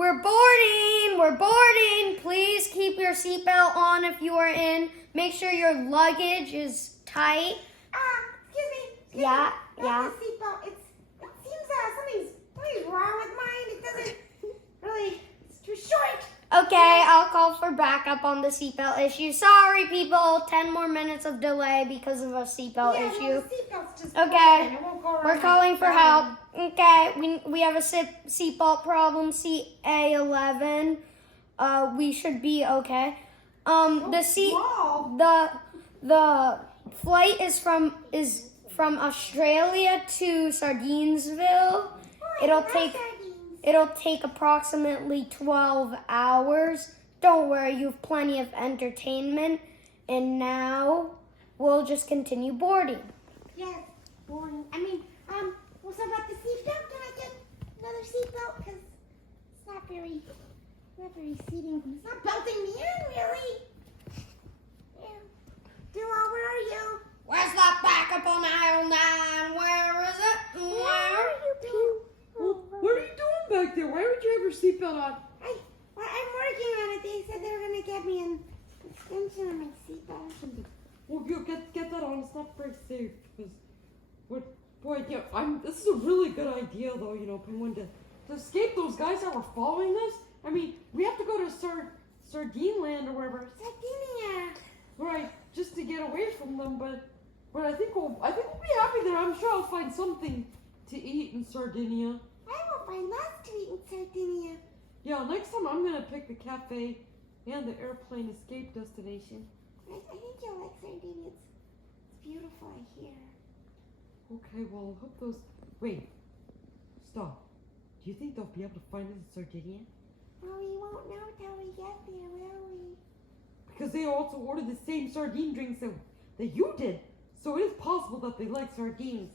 We're boarding. We're boarding. Please keep your seatbelt on if you are in. Make sure your luggage is tight. Excuse me. Yeah. The seatbelt. It seems something's wrong with mine. It doesn't really. It's too short. Okay, I'll call for backup on the seatbelt issue. Sorry, people. 10 more minutes of delay because of a seatbelt issue. Well, the seatbelt's just Okay, broken. It won't go we're around calling my for belly. help. Okay, we have a seatbelt problem, CA11. We should be okay. The flight is from Australia to Sardinesville. It'll take approximately 12 hours. Don't worry, you have plenty of entertainment. And now we'll just continue boarding. Yes, boarding. What's about the seatbelt? Can I get another seatbelt? Because it's not very seating. It's not belting me in, really. Yeah. Dua, where are you? Where's that backup on aisle 9? Where is it? Where are you, Pew? What are you doing back there? Why would you have your seatbelt on? I'm working on it. They said they were going to get me an extension on my seatbelt. Well, you get that on. It's not very safe. Because, this is a really good idea, though. Penguin, to escape those guys that were following us. I mean, we have to go to Sardine Land or wherever. Sardinia. Right, just to get away from them. But I think we'll be happy there. I'm sure I'll find something to eat in Sardinia. I will find lots to eat in Sardinia. Yeah, next time I'm gonna pick the cafe and the airplane escape destination. I think you'll like Sardinia. It's beautiful, I hear. Okay, well, I hope those... Wait. Stop. Do you think they'll be able to find us in Sardinia? Well, we won't know till we get there, will we? Because they also ordered the same sardine drinks that you did. So it is possible that they like sardines.